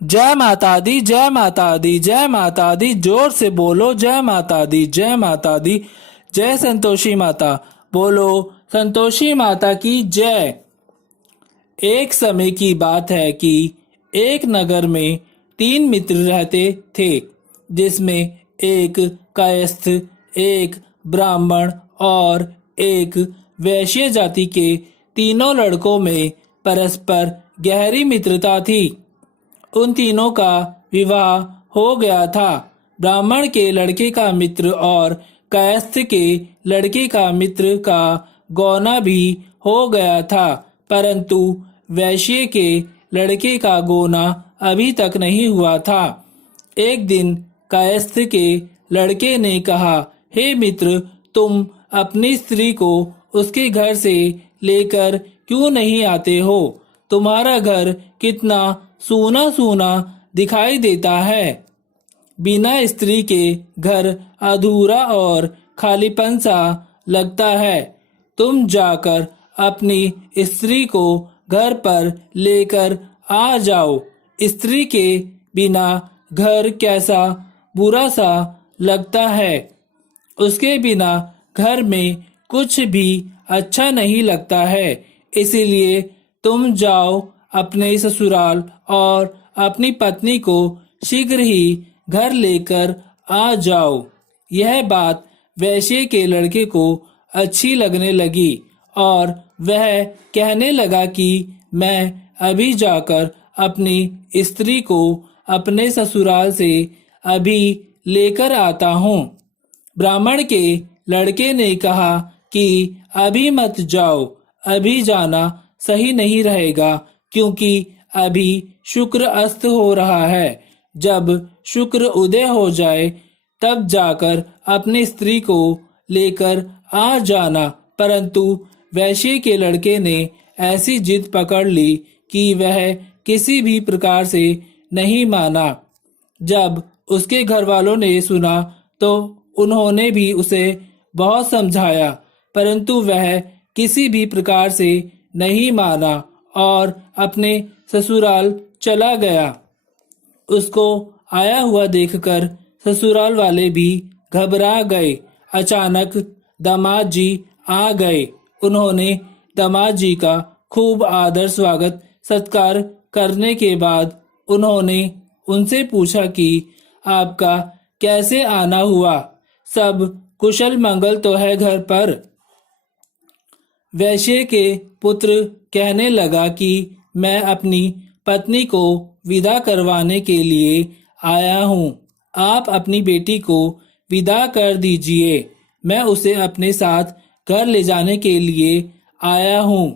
जय माता दी, जय माता दी, जय माता दी। जोर से बोलो जय माता दी, जय माता दी। जय संतोषी माता, बोलो संतोषी माता की जय। एक समय की बात है कि एक नगर में 3 मित्र रहते थे, जिसमें एक कायस्थ, एक ब्राह्मण और एक वैश्य जाति के तीनों लड़कों में परस्पर गहरी मित्रता थी। उन तीनों का विवाह हो गया था। ब्राह्मण के लड़के का मित्र और कायस्थ के लड़के का मित्र का गौना भी हो गया था, परंतु वैश्य के लड़के का गोना अभी तक नहीं हुआ था। एक दिन कायस्थ के लड़के ने कहा, हे मित्र, तुम अपनी स्त्री को उसके घर से लेकर क्यों नहीं आते हो? तुम्हारा घर कितना सूना सूना दिखाई देता है। बिना स्त्री के घर अधूरा और खालीपन सा लगता है। तुम जाकर अपनी स्त्री को घर पर लेकर आ जाओ। स्त्री के बिना घर कैसा बुरा सा लगता है। उसके बिना घर में कुछ भी अच्छा नहीं लगता है। इसीलिए तुम जाओ अपने ससुराल और अपनी पत्नी को शीघ्र ही घर लेकर आ जाओ। यह बात वैश्य के लड़के को अच्छी लगने लगी और वह कहने लगा कि मैं अभी जाकर अपनी स्त्री को अपने ससुराल से अभी लेकर आता हूँ। ब्राह्मण के लड़के ने कहा कि अभी मत जाओ, अभी जाना सही नहीं रहेगा, क्योंकि अभी शुक्र अस्त हो रहा है। जब शुक्र उदय हो जाए तब जाकर अपनी स्त्री को लेकर आ जाना। परंतु वैश्य के लड़के ने ऐसी जिद पकड़ ली कि वह किसी भी प्रकार से नहीं माना। जब उसके घर वालों ने सुना तो उन्होंने भी उसे बहुत समझाया, परंतु वह किसी भी प्रकार से नहीं माना और अपने ससुराल चला गया। उसको आया हुआ देखकर ससुराल वाले भी घबरा गए। अचानक दामाद जी आ गए। उन्होंने दामाद जी का खूब आदर स्वागत सत्कार करने के बाद उन्होंने उनसे पूछा कि आपका कैसे आना हुआ? सब कुशल मंगल तो है घर पर? वैश्य के पुत्र कहने लगा कि मैं अपनी पत्नी को विदा करवाने के लिए आया हूँ। आप अपनी बेटी को विदा कर दीजिए। मैं उसे अपने साथ घर ले जाने के लिए आया हूँ।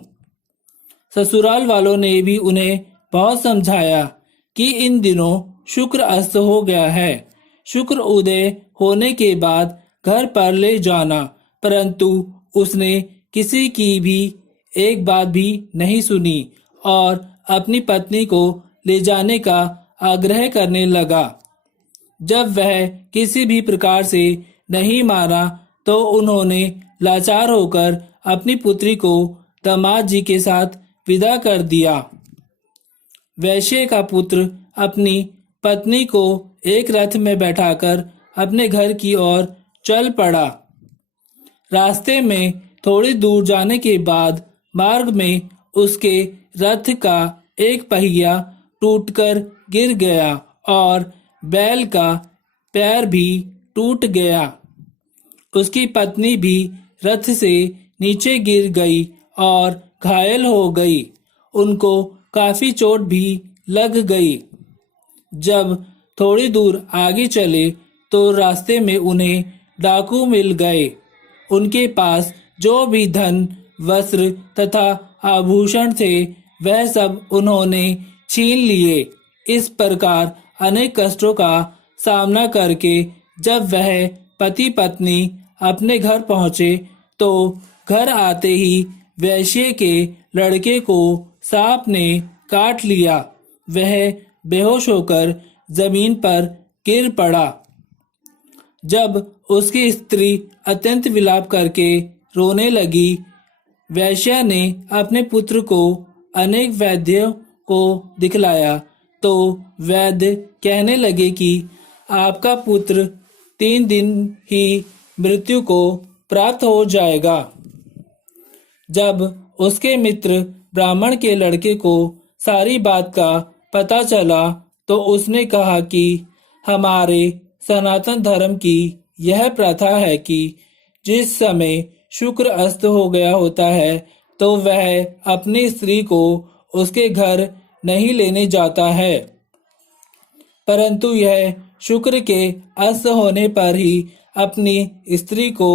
ससुराल वालों ने भी उन्हें बहुत समझाया कि इन दिनों शुक्र अस्त हो गया है। शुक्र उदय होने के बाद घर पर ले जाना, परंतु उसने किसी की भी एक बात भी नहीं सुनी और अपनी पत्नी को ले जाने का आग्रह करने लगा। जब वह किसी भी प्रकार से नहीं माना तो उन्होंने लाचार होकर अपनी पुत्री को दामाद जी के साथ विदा कर दिया। वैश्य का पुत्र अपनी पत्नी को एक रथ में बैठाकर अपने घर की ओर चल पड़ा। रास्ते में थोड़ी दूर जाने के बाद मार्ग में उसके रथ का एक पहिया टूटकर गिर गया और बैल का पैर भी टूट गया। उसकी पत्नी भी रथ से नीचे गिर गई और घायल हो गई। उनको काफी चोट भी लग गई। जब थोड़ी दूर आगे चले तो रास्ते में उन्हें डाकू मिल गए। उनके पास जो भी धन, वस्त्र तथा आभूषण थे वह सब उन्होंने छीन लिए। इस प्रकार अनेक कष्टों का सामना करके जब वह पति पत्नी अपने घर पहुंचे तो घर आते ही वैश्य के लड़के को सांप ने काट लिया। वह बेहोश होकर जमीन पर गिर पड़ा। जब उसकी स्त्री अत्यंत विलाप करके रोने लगी, वैश्य ने अपने पुत्र को अनेक वैद्यों को दिखलाया, तो वैद्य कहने लगे कि आपका पुत्र 3 दिन ही मृत्यु को प्राप्त हो जाएगा। जब उसके मित्र ब्राह्मण के लड़के को सारी बात का पता चला तो उसने कहा कि हमारे सनातन धर्म की यह प्रथा है कि जिस समय शुक्र अस्त हो गया होता है तो वह अपनी स्त्री को उसके घर नहीं लेने जाता है, परंतु यह शुक्र के अस्त होने पर ही अपनी स्त्री को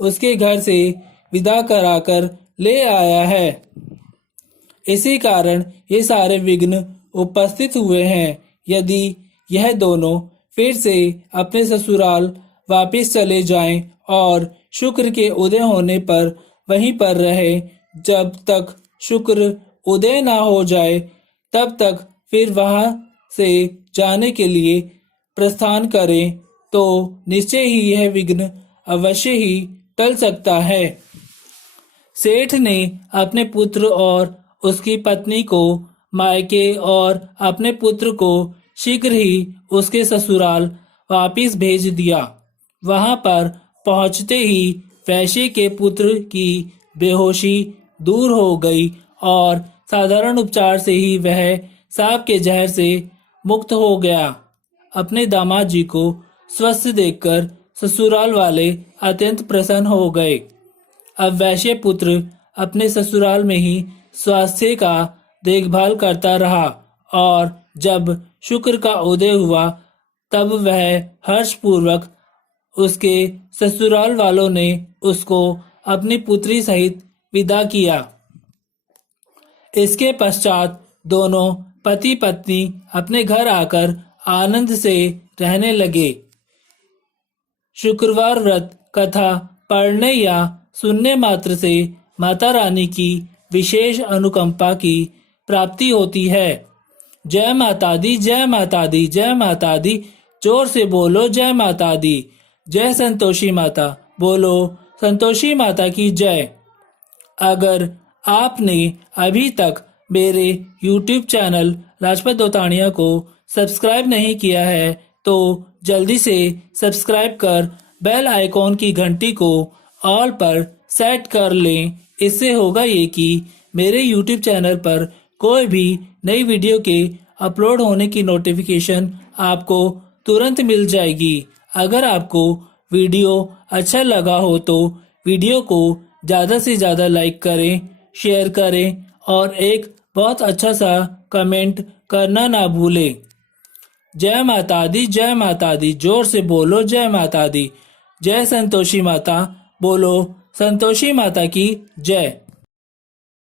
उसके घर से विदा कराकर ले आया है। इसी कारण ये सारे विघ्न उपस्थित हुए हैं। यदि यह दोनों फिर से अपने ससुराल वापस चले जाएं और शुक्र के उदय होने पर वहीं पर रहे, जब तक शुक्र उदय ना हो जाए तब तक फिर वहां से जाने के लिए प्रस्थान करें, तो निश्चय ही यह विघ्न अवश्य ही टल सकता है। सेठ ने अपने पुत्र और उसकी पत्नी को मायके और अपने पुत्र को शीघ्र ही उसके ससुराल वापिस भेज दिया। वहां पर पहुंचते ही वैश्य के पुत्र की बेहोशी दूर हो गई और साधारण उपचार से ही वह सांप के जहर से मुक्त हो गया। अपने दामाद जी को स्वस्थ देखकर ससुराल वाले अत्यंत प्रसन्न हो गए। अब वैश्य पुत्र अपने ससुराल में ही स्वास्थ्य का देखभाल करता रहा और जब शुक्र का उदय हुआ तब वह हर्षपूर्वक उसके ससुराल वालों ने उसको अपनी पुत्री सहित विदा किया। इसके पश्चात दोनों पति पत्नी अपने घर आकर आनंद से रहने लगे। शुक्रवार व्रत कथा पढ़ने या सुनने मात्र से माता रानी की विशेष अनुकंपा की प्राप्ति होती है। जय माता दी, जय माता दी, जय माता दी। जोर से बोलो जय माता दी। जय संतोषी माता, बोलो संतोषी माता की जय। अगर आपने अभी तक मेरे YouTube चैनल राजपत दोताणिया को सब्सक्राइब नहीं किया है तो जल्दी से सब्सक्राइब कर बेल आइकॉन की घंटी को ऑल पर सेट कर लें। इससे होगा ये कि मेरे YouTube चैनल पर कोई भी नई वीडियो के अपलोड होने की नोटिफिकेशन आपको तुरंत मिल जाएगी। अगर आपको वीडियो अच्छा लगा हो तो वीडियो को ज़्यादा से ज़्यादा लाइक करें, शेयर करें और एक बहुत अच्छा सा कमेंट करना ना भूलें। जय माता दी, जय माता दी। जोर से बोलो जय माता दी। जय संतोषी माता, बोलो संतोषी माता की जय।